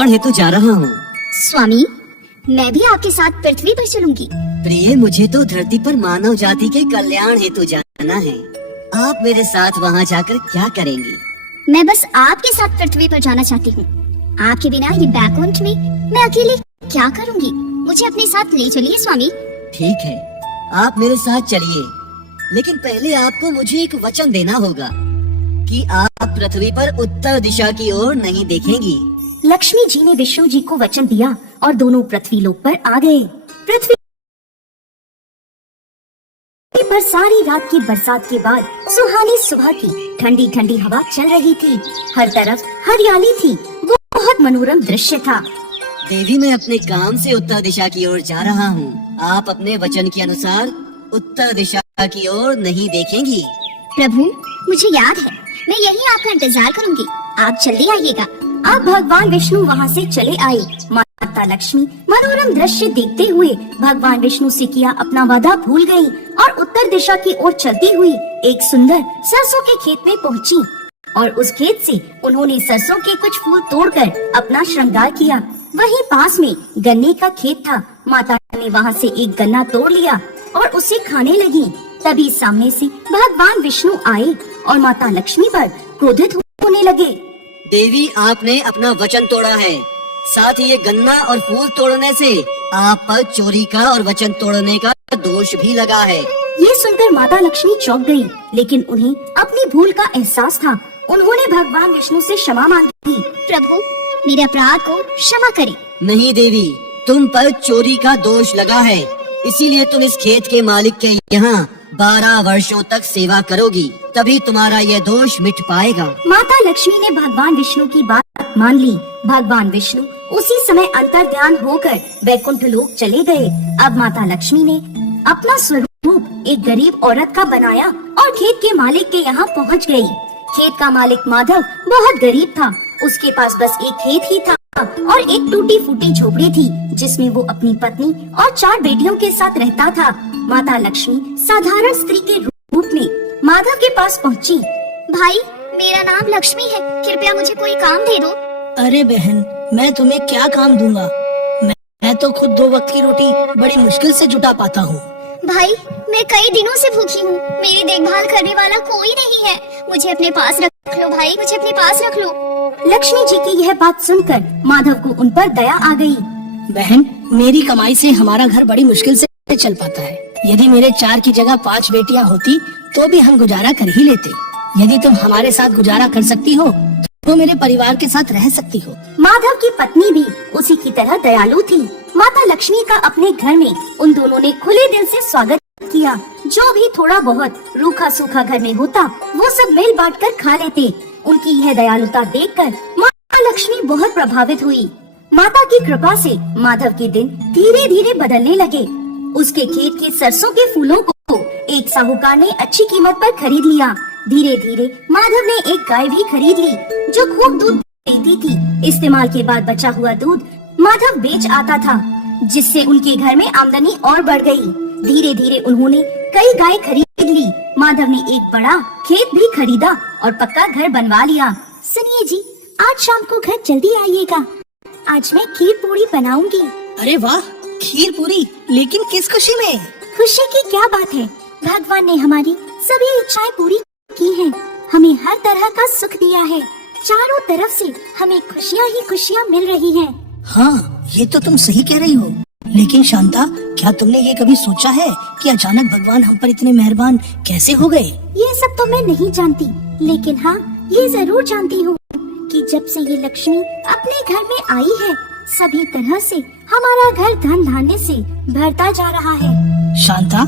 तर्पण हेतु जा रहा हूँ। स्वामी, मैं भी आपके साथ पृथ्वी पर चलूंगी। प्रिय, मुझे तो धरती पर मानव जाति के कल्याण हेतु जाना है। आप मेरे साथ वहाँ जाकर क्या करेंगी? मैं बस आपके साथ पृथ्वी पर जाना चाहती हूँ। आपके बिना ये बैकुंठ में मैं अकेले क्या करूँगी? मुझे अपने साथ ले चलिए स्वामी। ठीक है, आप मेरे साथ चलिए, लेकिन पहले आपको मुझे एक वचन देना होगा कि आप पृथ्वी पर उत्तर दिशा की ओर नहीं देखेंगी। लक्ष्मी जी ने विष्णु जी को वचन दिया और दोनों पृथ्वी लोक पर आ गए। पृथ्वी पर सारी रात की बरसात के बाद सुहानी सुबह की ठंडी ठंडी हवा चल रही थी। हर तरफ हरियाली थी। वो बहुत मनोरम दृश्य था। देवी, मैं अपने काम से उत्तर दिशा की ओर जा रहा हूँ। आप अपने वचन के अनुसार उत्तर दिशा की ओर नहीं देखेंगी। प्रभु, मुझे याद है, मैं यही आपका इंतजार करूंगी। आप जल्दी आइएगा। अब भगवान विष्णु वहाँ से चले आए। माता लक्ष्मी मनोरम दृश्य देखते हुए भगवान विष्णु से किया अपना वादा भूल गयी और उत्तर दिशा की ओर चलती हुई एक सुंदर सरसों के खेत में पहुँची और उस खेत से उन्होंने सरसों के कुछ फूल तोड़कर अपना श्रृंगार किया। वहीं पास में गन्ने का खेत था। माता ने वहाँ से एक गन्ना तोड़ लिया और उसे खाने लगी। तभी सामने से भगवान विष्णु आए और माता लक्ष्मी पर क्रोधित होने लगे। देवी, आपने अपना वचन तोड़ा है। साथ ही ये गन्ना और फूल तोड़ने से आप पर चोरी का और वचन तोड़ने का दोष भी लगा है। ये सुनकर माता लक्ष्मी चौंक गई, लेकिन उन्हें अपनी भूल का एहसास था। उन्होंने भगवान विष्णु से क्षमा मांगी। प्रभु, मेरे अपराध को क्षमा करें। नहीं देवी, तुम पर चोरी का दोष लगा है, इसीलिए तुम इस खेत के मालिक के यहाँ 12 वर्षों तक सेवा करोगी, तभी तुम्हारा यह दोष मिट पाएगा। माता लक्ष्मी ने भगवान विष्णु की बात मान ली। भगवान विष्णु उसी समय अंतर्ध्यान होकर वैकुंठ लोक चले गए। अब माता लक्ष्मी ने अपना स्वरूप एक गरीब औरत का बनाया और खेत के मालिक के यहाँ पहुँच गयी। खेत का मालिक माधव बहुत गरीब था। उसके पास बस एक खेत ही था और एक टूटी फूटी झोपड़ी थी, जिसमें वो अपनी पत्नी और 4 बेटियों के साथ रहता था। माता लक्ष्मी साधारण स्त्री के रूप में माधव के पास पहुंची। भाई, मेरा नाम लक्ष्मी है, कृपया मुझे कोई काम दे दो। अरे बहन, मैं तुम्हें क्या काम दूंगा? मैं तो खुद 2 वक्त की रोटी बड़ी मुश्किल से जुटा पाता हूँ। भाई, मैं कई दिनों से भूखी हूँ। मेरी देखभाल करने वाला कोई नहीं है। मुझे अपने पास रख लो भाई, मुझे अपने पास रख लो। लक्ष्मी जी की यह बात सुनकर माधव को उन पर दया आ गई। बहन, मेरी कमाई से हमारा घर बड़ी मुश्किल से चल पाता है। यदि मेरे 4 की जगह 5 बेटियां होती तो भी हम गुजारा कर ही लेते। यदि तुम हमारे साथ गुजारा कर सकती हो तो मेरे परिवार के साथ रह सकती हो। माधव की पत्नी भी उसी की तरह दयालु थी। माता लक्ष्मी का अपने घर में उन दोनों ने खुले दिल से स्वागत किया। जो भी थोड़ा बहुत रूखा सूखा घर में होता वो सब मिल बांट कर खा लेते। उनकी यह दयालुता देखकर माता लक्ष्मी बहुत प्रभावित हुई। माता की कृपा से माधव के दिन धीरे धीरे बदलने लगे। उसके खेत के सरसों के फूलों को एक साहूकार ने अच्छी कीमत पर खरीद लिया। धीरे धीरे माधव ने एक गाय भी खरीद ली जो खूब दूध देती थी। इस्तेमाल के बाद बचा हुआ दूध माधव बेच आता था, जिससे उनके घर में आमदनी और बढ़ गई। धीरे धीरे उन्होंने कई गाय खरीद ली। माधव ने एक बड़ा खेत भी खरीदा और पक्का घर बनवा लिया। सुनिए जी, आज शाम को घर जल्दी आइएगा। आज मैं खीर पूरी बनाऊंगी। अरे वाह, खीर पूरी, लेकिन किस खुशी में? खुशी की क्या बात है, भगवान ने हमारी सभी इच्छाएं पूरी की हैं। हमें हर तरह का सुख दिया है। चारों तरफ से हमें खुशियाँ ही खुशियाँ मिल रही हैं। हाँ, ये तो तुम सही कह रही हो। लेकिन शांता, क्या तुमने ये कभी सोचा है कि अचानक भगवान हम पर इतने मेहरबान कैसे हो गए? ये सब तो मैं नहीं जानती, लेकिन हाँ, ये जरूर जानती हूँ कि जब से ये लक्ष्मी अपने घर में आई है, सभी तरह से हमारा घर धन धान्य से भरता जा रहा है। शांता,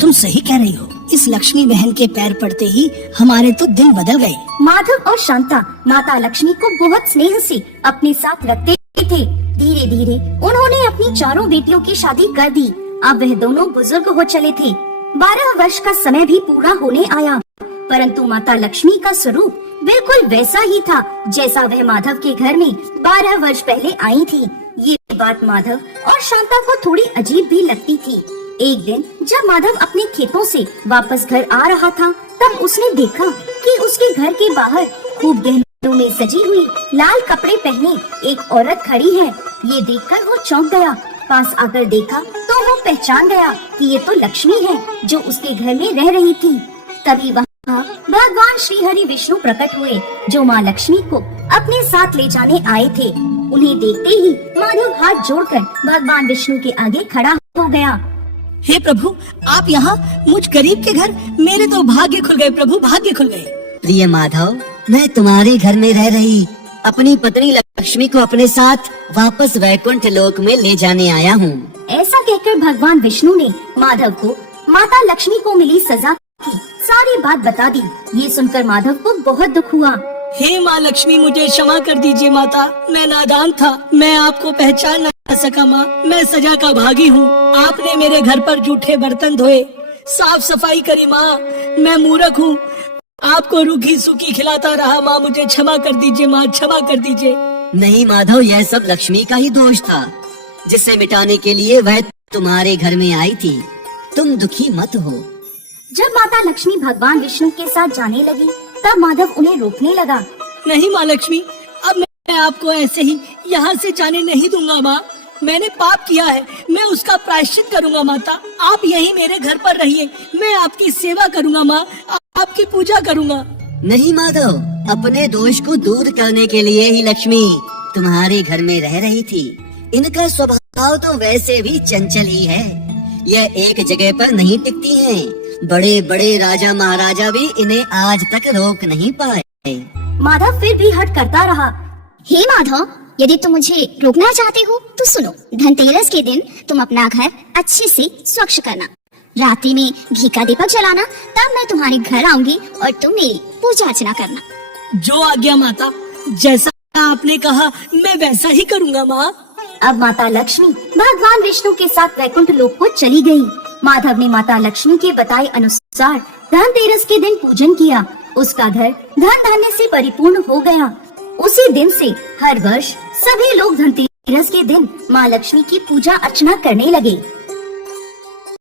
तुम सही कह रही हो। इस लक्ष्मी बहन के पैर पड़ते ही हमारे तो दिन बदल गए। माधव और शांता माता लक्ष्मी को बहुत स्नेह से अपने साथ रखते थे। धीरे धीरे उन्होंने अपनी 4 बेटियों की शादी कर दी। अब वह दोनों बुजुर्ग हो चले थे। 12 वर्ष का समय भी पूरा होने आया, परंतु माता लक्ष्मी का स्वरूप बिल्कुल वैसा ही था जैसा वह माधव के घर में 12 वर्ष पहले आई थी। ये बात माधव और शांता को थोड़ी अजीब भी लगती थी। एक दिन जब माधव अपने खेतों से वापस घर आ रहा था, तब उसने देखा कि उसके घर के बाहर खूब गहने फूलों में सजी हुई लाल कपड़े पहने एक औरत खड़ी है। ये देखकर वो चौंक गया। पास आकर देखा तो वो पहचान गया कि ये तो लक्ष्मी है जो उसके घर में रह रही थी। तभी वहाँ भगवान श्री हरि विष्णु प्रकट हुए जो माँ लक्ष्मी को अपने साथ ले जाने आए थे। उन्हें देखते ही माधव हाथ जोड़कर भगवान विष्णु के आगे खड़ा हो गया। हे प्रभु, आप यहाँ मुझ गरीब के घर, मेरे तो भाग्य खुल गए प्रभु, भाग्य खुल गए। प्रिय माधव, मैं तुम्हारे घर में रह रही अपनी पत्नी लक्ष्मी को अपने साथ वापस वैकुंठ लोक में ले जाने आया हूँ। ऐसा कहकर भगवान विष्णु ने माधव को माता लक्ष्मी को मिली सजा की सारी बात बता दी। ये सुनकर माधव को बहुत दुख हुआ। हे माँ लक्ष्मी, मुझे क्षमा कर दीजिए माता, मैं नादान था, मैं आपको पहचान न सका माँ, मैं सजा का भागी हूँ। आपने मेरे घर पर जूठे बर्तन धोए, साफ सफाई करी माँ, मैं मूर्ख हूँ, आपको रूखी सूखी खिलाता रहा माँ, मुझे क्षमा कर दीजिए माँ, क्षमा कर दीजिए। नहीं माधव, यह सब लक्ष्मी का ही दोष था, जिसे मिटाने के लिए वह तुम्हारे घर में आई थी। तुम दुखी मत हो। जब माता लक्ष्मी भगवान विष्णु के साथ जाने लगी तब माधव उन्हें रोकने लगा। नहीं माँ लक्ष्मी, अब मैं आपको ऐसे ही यहाँ से जाने नहीं दूंगा माँ, मैंने पाप किया है, मैं उसका प्रायश्चित करूँगा माता, आप यहीं मेरे घर पर रहिए, मैं आपकी सेवा करूँगा माँ, आपकी पूजा करूँगा। नहीं माधव, अपने दोष को दूर करने के लिए ही लक्ष्मी तुम्हारे घर में रह रही थी। इनका स्वभाव तो वैसे भी चंचल ही है, यह एक जगह पर नहीं टिकती हैं। बड़े बड़े राजा महाराजा भी इन्हें आज तक रोक नहीं पाए। माधव फिर भी हट करता रहा। हे माधव, यदि तुम मुझे रोकना चाहते हो तो सुनो, धनतेरस के दिन तुम अपना घर अच्छे से स्वच्छ करना, रात्रि में घी का दीपक जलाना, तब मैं तुम्हारे घर आऊंगी और तुम मेरी पूजा अर्चना करना। जो आज्ञा माता, जैसा आपने कहा मैं वैसा ही करूँगा माँ। अब माता लक्ष्मी भगवान विष्णु के साथ वैकुंठ लोक को चली गई। माधव ने माता लक्ष्मी के बताए अनुसार धनतेरस के दिन पूजन किया। उसका घर धन धान्य से परिपूर्ण हो गया। उसी दिन से हर वर्ष सभी लोग धनतेरस के दिन माँ लक्ष्मी की पूजा अर्चना करने लगे।